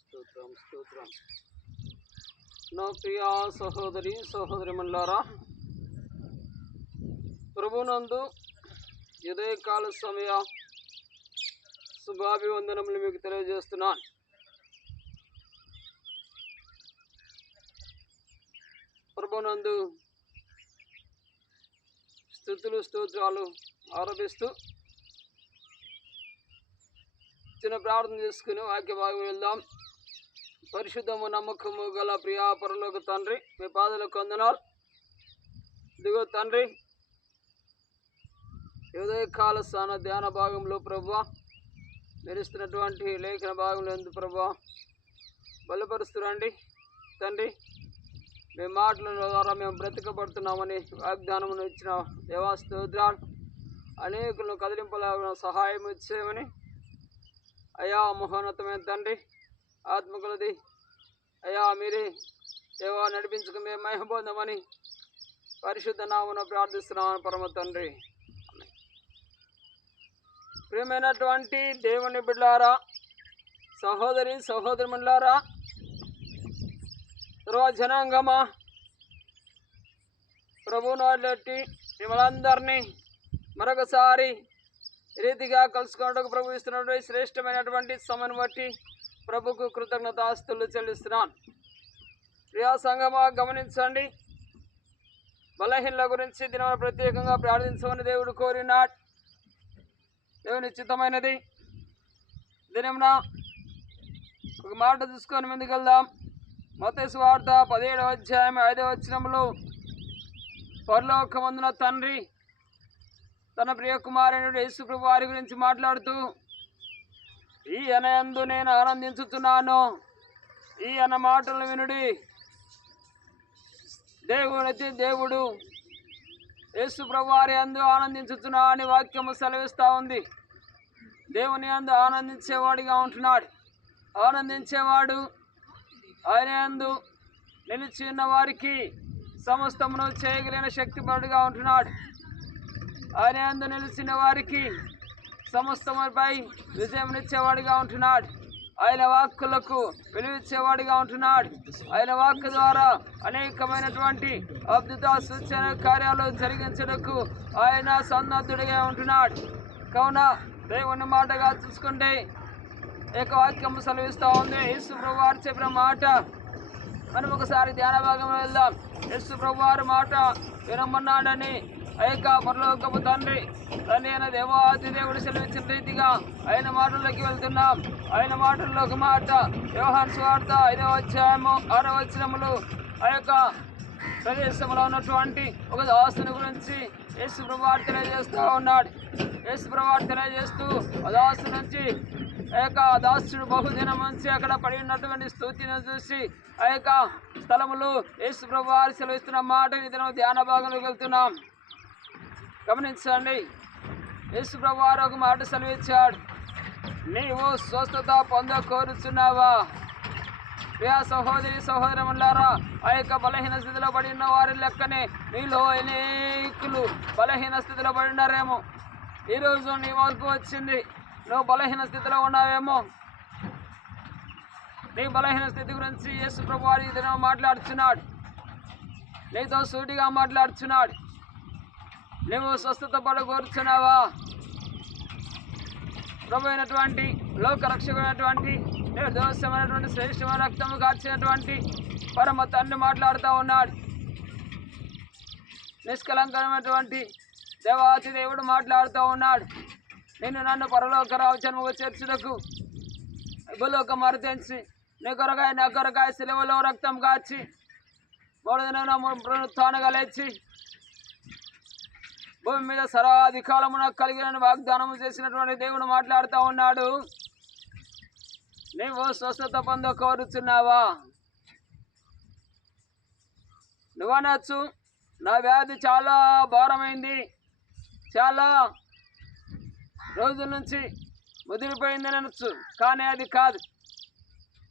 స్తోత్రం. నా ప్రియ సహోదరి సహోదరిమణులారా, ప్రభునందు ఉదయకాల సమయ శుభాభివందనములు మీకు తెలియజేస్తున్నాను. ప్రభునందు స్తుతులు స్తోత్రాలు ఆరోపిస్తూ చిన్న ప్రార్థన చేసుకుని వాక్య భాగం వెళ్దాం. పరిశుద్ధము నమ్మకము గల ప్రియా పరలోక తండ్రి, మీ పాదలకు వందనాలు. ఇదిగో తండ్రి, ఉదయకాల స్థాన ధ్యాన భాగంలో ప్రభువా మెరుస్తున్నటువంటి లేఖన భాగంలో ఎందుకు ప్రభువా బలపరుస్తురండి తండ్రి. మీ మాటల ద్వారా మేము బ్రతకబడుతున్నామని వాగ్దానమును ఇచ్చిన దేవా స్తోత్రాలు. అనేకులను కదిలింపలాగిన సహాయం ఇచ్చేయమని అయా మహోన్నతమైన తండ్రి, ఆత్మకులది అయా మీరే దేవా నడిపించుకు మేము మహిమ పొందమని పరిశుద్ధ నామమున ప్రార్థిస్తున్నాను పరమ తండ్రి. ప్రియమైనటువంటి దేవుని బిడ్డలారా, సహోదరి సహోదరులారా, సర్వ జనాంగమా, ప్రభువును వదిలిపెట్టి మిమ్మల్ందరినీ మరొకసారి రీతిగా కలుసుకోవడానికి ప్రభు ఇస్తున్నటువంటి శ్రేష్టమైనటువంటి సమయాన్ని బట్టి ప్రభుకు కృతజ్ఞతాస్తులు చెల్లిస్తున్నాను. ప్రియా సంగమా, గమనించండి, బలహీనల గురించి దినం ప్రత్యేకంగా ప్రార్థించమని దేవుడు కోరినాడు. దేవుని చిత్తమైనది. దినమున ఒక మాట చూసుకొని ముందుకెళ్దాం. మత్తయి సువార్త 17వ అధ్యాయం 5వ వచనంలో, పరలోకమందున తండ్రి తన ప్రియ కుమారుడు యేసు ప్రభు వారి గురించి మాట్లాడుతూ, ఈయన యందు నేను ఆనందించుతున్నాను, ఈయన మాటలు వినుడి. దేవుడు యేసు ప్రభు వారి యందు ఆనందించుతున్నా అని వాక్యము సెలవిస్తూ ఉంది. దేవుని యందు ఆనందించేవాడిగా ఉంటున్నాడు. ఆనందించేవాడు ఆయన యందు నిలిచి ఉన్న వారికి సమస్తమును చేయగలిగిన శక్తిపరుడుగా ఉంటున్నాడు. ఆయన యందు నిలిచిన వారికి సమస్తముపై విజయమునిచ్చేవాడిగా ఉంటున్నాడు. ఆయన వాక్కులకు విలువిచ్చేవాడిగా ఉంటున్నాడు. ఆయన వాక్కు ద్వారా అనేకమైనటువంటి అద్భుత సూచన కార్యాలు జరిగించడానికి ఆయన సన్నద్ధుడిగా ఉంటున్నాడు. కావున దేవుని మాటగా చూసుకుంటే ఏక వాక్యం సెలవిస్తూ ఉంది. యేసు ప్రభు వారు చెప్పిన మాట మనం ఒకసారి ధ్యాన భాగం వెళ్దాం. యేసు ప్రభు వారి మాట వినమన్నాడని ఏక పరలోకపు తండ్రి అయిన దేవాది దేవుడు సెలవించిన రీతిగా ఆయన మాటల్లోకి వెళ్తున్నాం. ఆయన మాటల్లో ఒక మాట, యోహాను సువార్త 5వ అధ్యాయము 6వ వచనములు ఆ యొక్క ప్రదేశంలో ఉన్నటువంటి ఒక దాసుని గురించి యేసు ప్రభు వారు తెలియజేస్తూ ఉన్నాడు. యేసు ప్రభు వారు తెలియజేస్తూ ఆ దాసు నుంచి ఆ యొక్క దాసుడు బహుదినం నుంచి అక్కడ పడి ఉన్నటువంటి స్తుతిని చూసి ఆ యొక్క స్థలములు యేసు ప్రభు వారు సెలవిస్తున్న మాట దినం ధ్యాన భాగంలోకి వెళ్తున్నాం. గమనించండి, యేసు ప్రభు వారు ఒక మాట సెలవిచ్చాడు, నీవు స్వస్థత పొందకోరుచున్నావా? ప్రియా సహోదరి సహోదరులారా, ఆ యొక్క బలహీన స్థితిలో పడి ఉన్న వారి లెక్కనే నీలో అనేకులు బలహీన స్థితిలో పడి ఉన్నారేమో. ఈరోజు నీ వరకు వచ్చింది, నువ్వు బలహీన స్థితిలో ఉన్నావేమో. నీ బలహీన స్థితి గురించి యేసు ప్రభు వారి దినం మాట్లాడుచున్నాడు. నీతో సూటిగా మాట్లాడుచున్నాడు. నువ్వు స్వస్థత పడగోరుచున్నావా? ప్రభు అయినటువంటి లోక రక్షకుడైనటువంటి నిర్దోషమైనటువంటి శ్రేష్టమైన రక్తము కార్చినటువంటి పరమ తండ్రి మాట్లాడుతూ ఉన్నాడు. నిష్కలంకమైనటువంటి దేవాతి దేవుడు మాట్లాడుతూ ఉన్నాడు. నిన్ను నన్ను పరలోక రాజ్యముగా చేర్చుటకు భూలోక మరితెంచి నీ కొరకాయ నా కొరకాయ శిలువలో రక్తం కాచి 3వ దినమున పునరుత్థానముగా లేచి భూమి మీద సర్వాధికారమున కలిగిన వాగ్దానము చేసినటువంటి దేవుడు మాట్లాడుతూ ఉన్నాడు. నీవు స్వస్థత పొందకోరుచున్నావా? నువ్వనొచ్చు, నా వ్యాధి చాలా భారమైంది, చాలా రోజుల నుంచి ముదిరిపోయిందని అనొచ్చు. కానీ అది కాదు.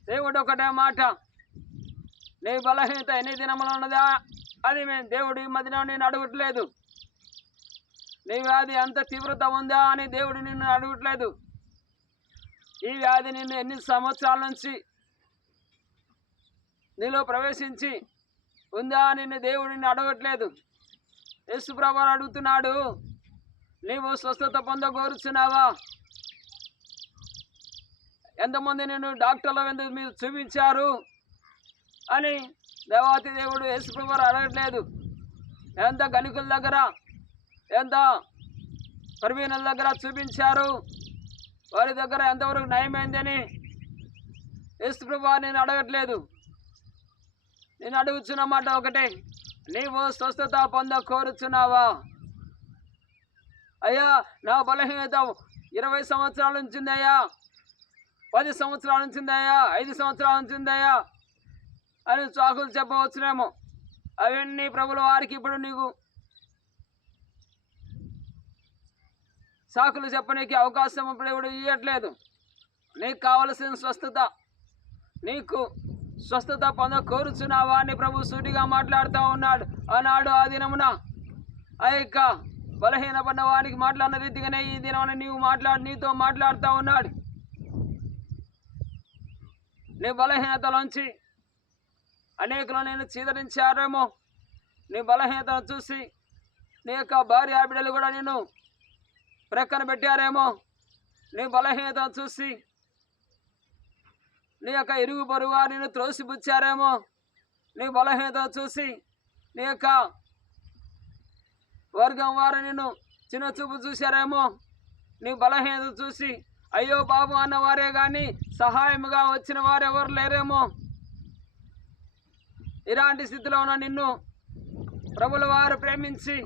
దేవుడు ఒకటే మాట, నీ బలహీనత ఎన్ని దినములు ఉన్నదా అది దేవుడు ఈ మధ్యన నేను అడగట్లేదు. నీ వ్యాధి అంత తీవ్రత ఉందా అని దేవుడు నిన్ను అడగట్లేదు. ఈ వ్యాధి నిన్ను ఎన్ని సంవత్సరాల నుంచి నీలో ప్రవేశించి ఉందా? నిన్ను దేవుడు నిన్ను అడగట్లేదు. యేసు ప్రభువు అడుగుతున్నాడు, నీవు స్వస్థత పొందగోరుచున్నావా? ఎంతమంది నేను డాక్టర్ల ఎందుకు మీరు చూపించారు అని దేవాతి దేవుడు యేసు ప్రభువు అడగట్లేదు. ఎంత గణికుల దగ్గర, ఎంత ప్రవీణుల దగ్గర చూపించారు, వారి దగ్గర ఎంతవరకు నయమైందని యేసు ప్రభువు నేను అడగట్లేదు. నేను అడుగుచున్న మాట ఒకటే, నీవు స్వస్థత పొందకోరుచున్నావా? అయ్యా, నా బలహీనత 20 సంవత్సరాల నుంచి ఉందయ్యా, 10 సంవత్సరాల నుంచి ఉందయ్యా, 5 సంవత్సరాల నుంచి ఉందయ్యా అని సాకులు చెప్పవచ్చునేమో. అవన్నీ ప్రభుల వారికి ఇప్పుడు నీకు సాకులు చెప్పడానికి అవకాశం ఇప్పుడు ఇవ్వట్లేదు. నీకు కావలసిన స్వస్థత, నీకు స్వస్థత పొందకోరుచున్నావా అని ప్రభు సూటిగా మాట్లాడుతూ ఉన్నాడు. ఆనాడు ఆ దినమున ఆ యొక్క బలహీనపడిన వారికి మాట్లాడిన రీతిగానే ఈ దినమున నీతో మాట్లాడుతూ ఉన్నాడు. నీ బలహీనతలోంచి అనేకులు నేను చీదరించారేమో, నీ బలహీనతను చూసి నీ యొక్క భార్య బిడ్డలు కూడా నిన్ను ప్రక్కన పెట్టారేమో, నీ బలహీనతను చూసి నీ యొక్క ఇరుగు పొరుగు వారు నిన్ను త్రోసిపుచ్చారేమో, నీ బలహీనతను చూసి నీ యొక్క వర్గం వారు నిన్ను చిన్న చూపు చూశారేమో, నీ బలహీనత చూసి అయ్యో బాబు అన్నవారే కానీ సహాయముగా వచ్చిన వారు ఎవరు లేరేమో. ఇలాంటి స్థితిలో ఉన్న నిన్ను ప్రభుల వారు ప్రేమించి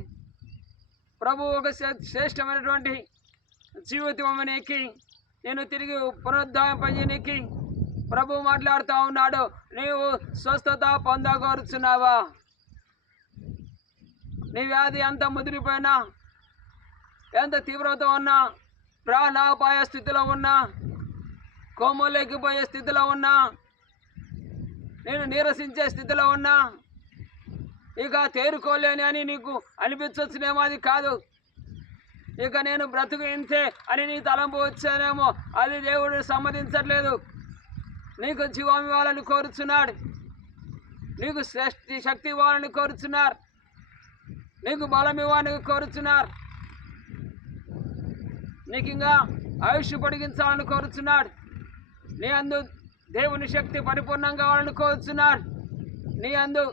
ప్రభు ఒక శ్రేష్టమైనటువంటి జీవితం నీకి నేను తిరిగి పునరుద్ధరింపజేయనికి ప్రభు మాట్లాడుతూ ఉన్నాడు. నీవు స్వస్థత పొందగోరుచున్నావా? నీ వ్యాధి ఎంత ముదిరిపోయినా, ఎంత తీవ్రత ఉన్నా, ప్రాణాపాయ స్థితిలో ఉన్నా, కోమలేకిపోయే స్థితిలో ఉన్నా, నేను నీరసించే స్థితిలో ఉన్నా, ఇక తేరుకోలేని అని నీకు అనిపించవచ్చునేమో. అది కాదు. ఇక నేను బ్రతుకు ఇంతే అని నీ తలంపు వచ్చానేమో, అది దేవుడు సమ్మతించట్లేదు. నీకు జీవం ఇవ్వాలని కోరుచున్నాడు, నీకు శక్తి ఇవ్వాలని కోరుచున్నారు, నీకు బలం ఇవ్వాలని కోరుచున్నారు, నీకు ఇంకా ఆయుష్ పొడిగించాలని కోరుచున్నాడు, నీ అందు దేవుని శక్తి పరిపూర్ణంగా కావాలని కోరుచున్నాడు, నీ అందు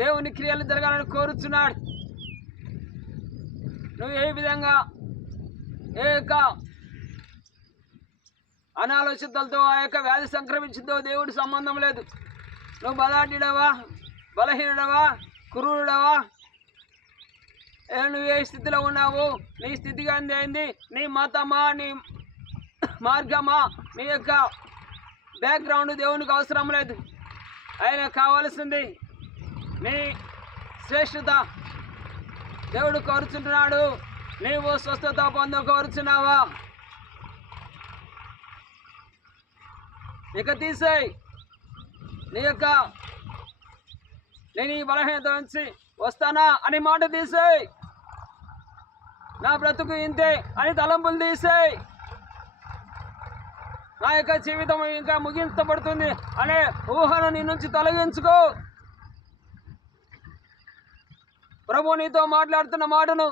దేవుని క్రియలు జరగాలని కోరుచున్నాడు. నువ్వు ఏ విధంగా ఏ యొక్క అనాలోచితలతో ఆ యొక్క వ్యాధి సంక్రమించిందో దేవుడి సంబంధం లేదు. నువ్వు బలాఢ్యుడవా, బలహీనుడవా, క్రూరుడవా, నువ్వు ఏ స్థితిలో ఉన్నావు, నీ స్థితిగతి ఏంది, నీ మతమా, నీ మార్గమా, నీ యొక్క బ్యాక్గ్రౌండ్ దేవునికి అవసరం లేదు. ఆయన కావాల్సింది నీ శ్రేష్ఠత. దేవుడు కోరుచుంటున్నాడు, నీవు స్వస్థత పొందకోరుచున్నావా? ఇక తీసేయి నేను ఈ బలహీనత నుంచి వస్తానా అని మాట తీసేయి, నా బ్రతుకు ఇంతే అని తలంపులు తీసేయి, నా యొక్క జీవితం ఇంకా ముగించబడుతుంది అనే ఊహను నీ నుంచి తొలగించుకో. ప్రభు నీతో మాట్లాడుతున్న మాటను,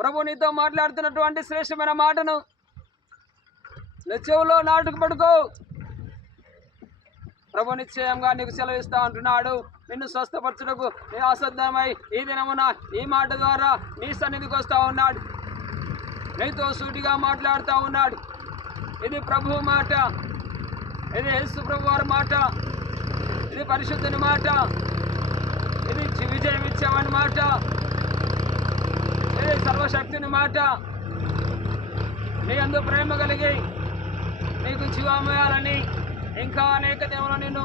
ప్రభు నీతో మాట్లాడుతున్నటువంటి శ్రేష్టమైన మాటను నీ చెవులో నాటుకు పడుకో. ప్రభు నిశ్చయంగా నీకు సెలవిస్తా అంటున్నాడు. నిన్ను స్వస్థపరచుటకు నీ ఆసన్నమై ఈ దినమున ఈ మాట ద్వారా నీ సన్నిధికి వస్తూ ఉన్నాడు, నీతో సూటిగా మాట్లాడుతూ ఉన్నాడు. ఇది ప్రభు మాట, ఇది యేసు ప్రభు వారి మాట, ఇది పరిశుద్ధుని మాట, ఇది విజయం ఇచ్చేవాని మాట, ఇది సర్వశక్తిని మాట. నీ అందు ప్రేమ కలిగి నీకు జీవమేయాలని, ఇంకా అనేక దేవులు నిన్ను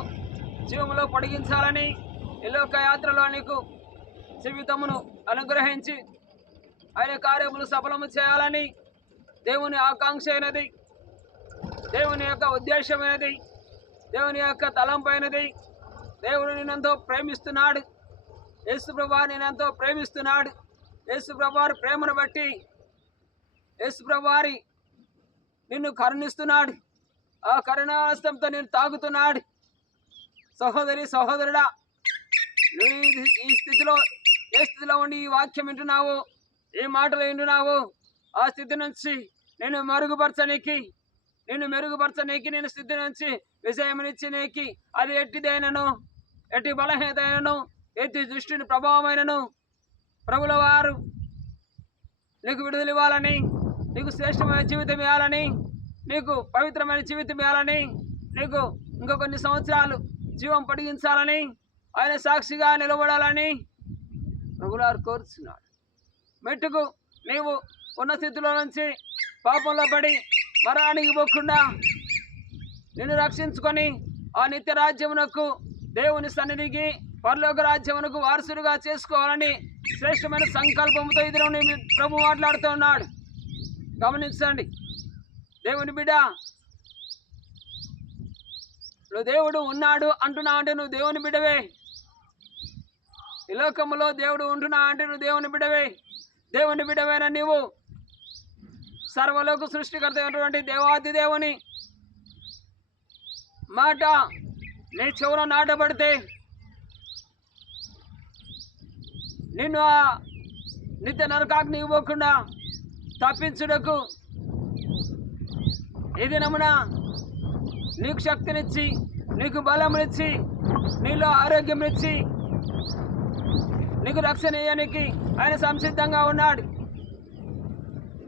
జీవంలో పొడిగించాలని, ఈ లోక యాత్రలో నీకు జీవితమును అనుగ్రహించి ఆయన కార్యములు సఫలము చేయాలని దేవుని ఆకాంక్ష అయినది, దేవుని యొక్క ఉద్దేశమైనది, దేవుని యొక్క తలంపైనది. దేవుడు నిన్నెంతో ప్రేమిస్తున్నాడు, యేసు ప్రభువు నేనెంతో ప్రేమిస్తున్నాడు. యేసు ప్రభువు ప్రేమను బట్టి, యేసు ప్రభువు నిన్ను కరుణిస్తున్నాడు. ఆ కరుణాస్తంతో నేను తాగుతున్నాడు. సహోదరి సహోదరుడా, నువ్వు ఈ స్థితిలో ఏ స్థితిలో ఉండి ఈ వాక్యం వింటున్నావు, ఏ మాటలు వింటున్నావు, ఆ స్థితి నుంచి నేను మెరుగుపరచనీకి నేను స్థితి నుంచి విజయమునిచ్చినీకి అది ఎట్టిదైనను, ఎట్టి బలహీనతైనను, ఎట్టి దృష్టిని ప్రభావమైనను ప్రభుల వారు నీకు విడుదల ఇవ్వాలని, నీకు శ్రేష్టమైన జీవితం ఇవ్వాలని, నీకు పవిత్రమైన జీవితం ఇవ్వాలని, నీకు ఇంకా కొన్ని సంవత్సరాలు జీవం పొడిగించాలని, ఆయన సాక్షిగా నిలబడాలని ప్రభువారు కోరుచున్నాడు. మెట్టుకు నీవు ఉన్న స్థితిలో నుంచి పాపంలో పడి మరణానికి పోకుండా నిన్ను రక్షించుకొని ఆ నిత్య రాజ్యమునకు, దేవుని సన్నిధికి, పరలోక రాజ్యమునకు వారసుడిగా చేసుకోవాలని శ్రేష్టమైన సంకల్పంతో ఇది ప్రభు మాట్లాడుతూ ఉన్నాడు. గమనించండి దేవుని బిడ్డ, నువ్వు దేవుడు ఉన్నాడు అంటున్నావు అంటే నువ్వు దేవుని బిడ్డవే. ఈ లోకములో దేవుడు ఉంటున్నా అంటే నువ్వు దేవుని బిడ్డవే. దేవుని బిడ్డవైన నీవు సర్వలోక సృష్టికర్త అయినటువంటి దేవాది దేవుని మాట నీ చెవులో నాటబడితే నిన్ను ఆ నిత్య నరకాగ్నికి పోకుండా తప్పించుటకు ఈ దినమున నీకు శక్తినిచ్చి, నీకు బలమునిచ్చి, నీలో ఆరోగ్యంనిచ్చి, నీకు రక్షణ ఇయ్యడానికి ఆయన సంసిద్ధంగా ఉన్నాడు.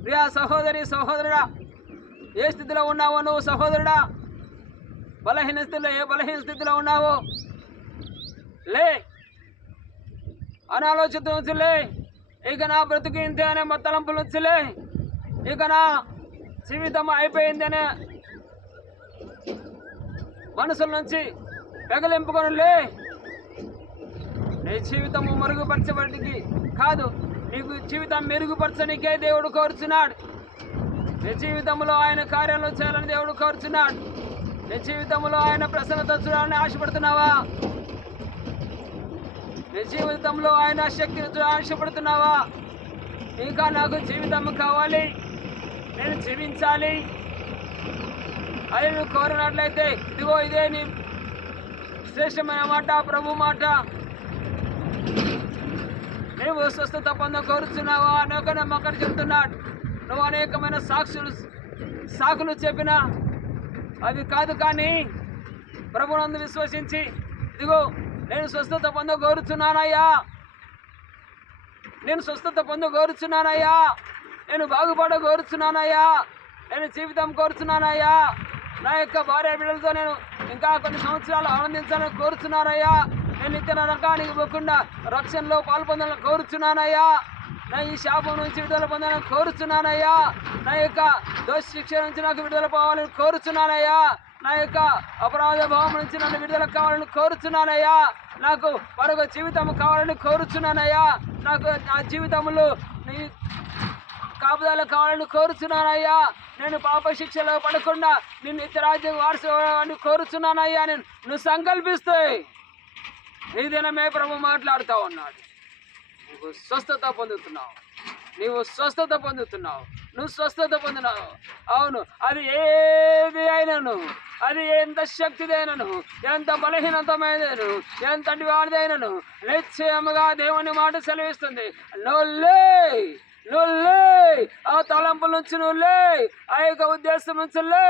ప్రియా సహోదరి సహోదరుడా, ఏ స్థితిలో ఉన్నావో నువ్వు సహోదరుడా, ఏ బలహీన స్థితిలో ఉన్నావో లే, అనాలోచిత ఉంచులే. ఇక నా బ్రతుకు ఇంతే అనే తలంపులు ఉంచులే. ఇక నా జీవితం అయిపోయింది అనే మనసుల నుంచి పెగలింపుకొనులే. నీ జీవితము మరుగుపరచబడికి కాదు, నీకు జీవితం మెరుగుపరచనికే దేవుడు కోరుచున్నాడు. నీ జీవితంలో ఆయన కార్యాలు చేయాలని దేవుడు కోరుచున్నాడు. నీ జీవితంలో ఆయన ప్రసన్నత చూడాలని ఆశపడుతున్నావా? నీ జీవితంలో ఆయన శక్తిని చూడాలని ఆశపడుతున్నావా? ఇంకా నాకు జీవితం కావాలి, నేను జీవించాలి అని నువ్వు కోరినట్లయితే ఇదిగో ఇదే నీ శ్రేష్టమైన మాట, ప్రభు మాట. నువ్వు స్వస్థత పొంద కోరుచున్నావా? అనేక నమ్మకం చెప్తున్నాడు. నువ్వు అనేకమైన సాకులు చెప్పినా అవి కాదు, కానీ ప్రభునందు విశ్వసించి ఇదిగో నేను స్వస్థత పొంద కోరుచున్నానయ్యా, నేను స్వస్థత పొంద కోరుచున్నానయ్యా, నేను బాగుపడ కోరుచున్నానయ్యా, నేను జీవితం కోరుచున్నానయ్యా, నా యొక్క భార్య బిడ్డలతో నేను ఇంకా కొన్ని సంవత్సరాలు ఆనందించాలని కోరుచున్నానయ్యా, నేను నిత్య నరకానికి పోకుండా రక్షణలో పాల్పొందాలని కోరుచున్నానయ్యా, నా ఈ శాపం నుంచి విడుదల పొందాలని కోరుచున్నానయ్యా, నా యొక్క దోష శిక్ష నుంచి నాకు విడుదల పోవాలని కోరుచున్నానయ్యా, నా యొక్క అపరాధ భావం నుంచి నన్ను విడుదల కావాలని కోరుచున్నానయ్యా, నాకు మరొక జీవితం కావాలని కోరుచున్నానయ్యా, నాకు నా జీవితంలో నీ కాపుదల కావాలని కోరుచున్నానయ్యా, నేను పాప శిక్షలో పడకుండా నేను నిత్య రాజ్యం వారసుని కోరుచున్నానయ్యా. నువ్వు సంకల్పిస్తే ఈ దినమే ప్రభు మాట్లాడుతూ ఉన్నాడు. నువ్వు స్వస్థత పొందుతున్నావు, నువ్వు స్వస్థత పొందినావు. అవును, అది ఏది అయినను, అది ఎంత శక్తిదైనను, ఎంత బలహీనతమైనను, ఎంతటి వాడిదైనను నిశ్చయముగా దేవుని మాట సెలవిస్తుంది. నువ్వు ఆ తలంపుల నుంచి నువ్వు లే, ఆ యొక్క ఉద్దేశం నుంచి లే,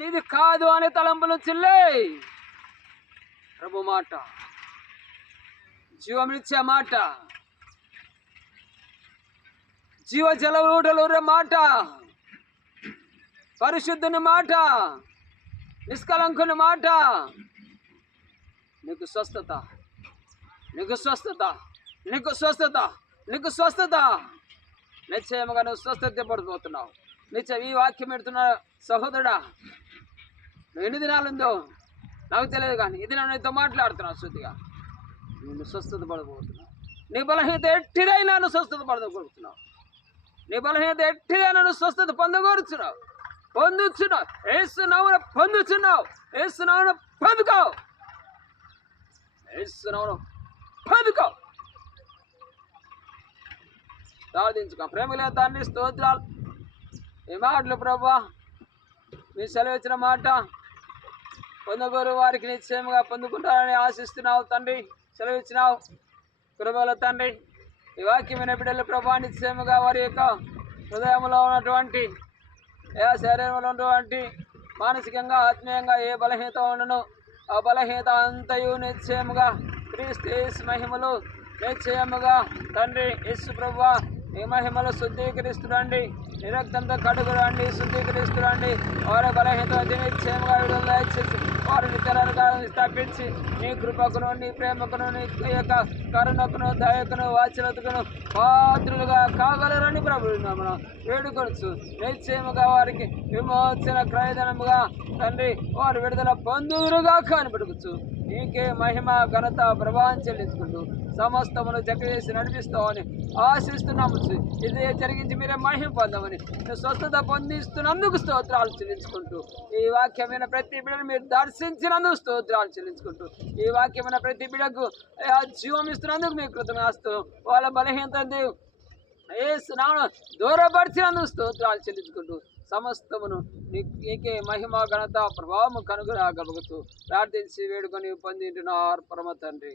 నీది కాదు అనే తలంపుల నుంచి లే. ప్రభు మాట, జీవమిచ్చే మాట, జీవ జలఊటలూరే మాట, పరిశుద్ధుని మాట, నిష్కలంకుని మాట, నీకు స్వస్థత, నీకు స్వస్థత, నీకు స్వస్థత, నీకు స్వస్థత. నిశ్చయముగా నువ్వు స్వస్థత పడిపోతున్నావు. నిశ్చయం ఈ వాక్యం పెడుతున్న సహోదరుడా, నువ్వు ఎన్ని దినాలుందో నాకు తెలియదు, కానీ ఇది నేను నీతో మాట్లాడుతున్నావు. శుద్ధిగా నేను స్వస్థత పడబోతున్నావు. నీ బలహీనత ఎట్టిదైనా నువ్వు స్వస్థత పడగొడుతున్నావు. నీ బలహీనత ఎట్టిదైనా నువ్వు స్వస్థత పొందుతున్నావు. ఏసునామమున పొందుతున్నావు. ఏసునామమున పొందుకో. ఏసునామమున పొందుకో. ప్రార్థించుకో. ప్రేమలే తండ్రి, స్తోత్రాలు. ఈ మాటలు ప్రభువా మీ సెలవిచ్చిన మాట పొందగోరు వారికి నిశ్చయముగా పొందుకుంటారని ఆశిస్తున్నావు తండ్రి. సెలవిచ్చినావు కృపగల తండ్రి. ఈ వాక్యమైన బిడ్డలు ప్రభా నిశ్చయముగా వారి యొక్క హృదయంలో ఉన్నటువంటి శరీరంలో ఉన్నటువంటి మానసికంగా ఆత్మీయంగా ఏ బలహీనత ఉండను ఆ బలహీనత అంతయు నిశ్చయముగా క్రీస్తు యేసు మహిమలు నిశ్చయముగా తండ్రి యేసు ప్రభువా ఈ మహిమలు శుద్ధీకరిస్తురండి, నీ రక్తంతో కడుగురండి, శుద్ధీకరిస్తురండి. వారి బలహీనత నిశ్చయముగా విడుదల దయచేసి వారిని తెరలుగా స్థాపించి నీ కృపకును నీ ప్రేమకును నీ యొక్క కరుణకును దయకును వాత్సల్యతకును పాత్రులుగా కాగలరని ప్రభువును మనం వేడుకొనచ్చు. నిశ్చయముగా వారికి విమోచన క్రయధనముగా తండ్రి వారు విడుదల పొందురుగా కనిపెట్టుకోవచ్చు. నీకే మహిమ ఘనత ప్రభావం చెల్లించుకుంటూ సమస్తమును చక్క చేసి నడిపిస్తామని ఆశిస్తున్నాము. ఇది జరిగించి మీరే మహిమ పొందామని స్వస్థత పొందిస్తున్నందుకు స్తోత్రాలు చెల్లించుకుంటూ ఈ వాక్యమైన ప్రతి బిడ్డను మీరు దర్శించినందుకు స్తోత్రాలు చెల్లించుకుంటూ ఈ వాక్యమైన ప్రతి బిడ్డకు జీవం ఇస్తున్నందుకు మీ కృతజ్ఞతలు. వాళ్ళ బలహీనత యేసు నామమున దూరపరిచినందుకు స్తోత్రాలు చెల్లించుకుంటూ సమస్తమును నీకే మహిమ ఘనత ప్రభావము కనుగొనగలుగుతూ ప్రార్థించి వేడుకొని పొందింటున్నారు పరమ తండ్రి.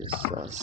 Jesus.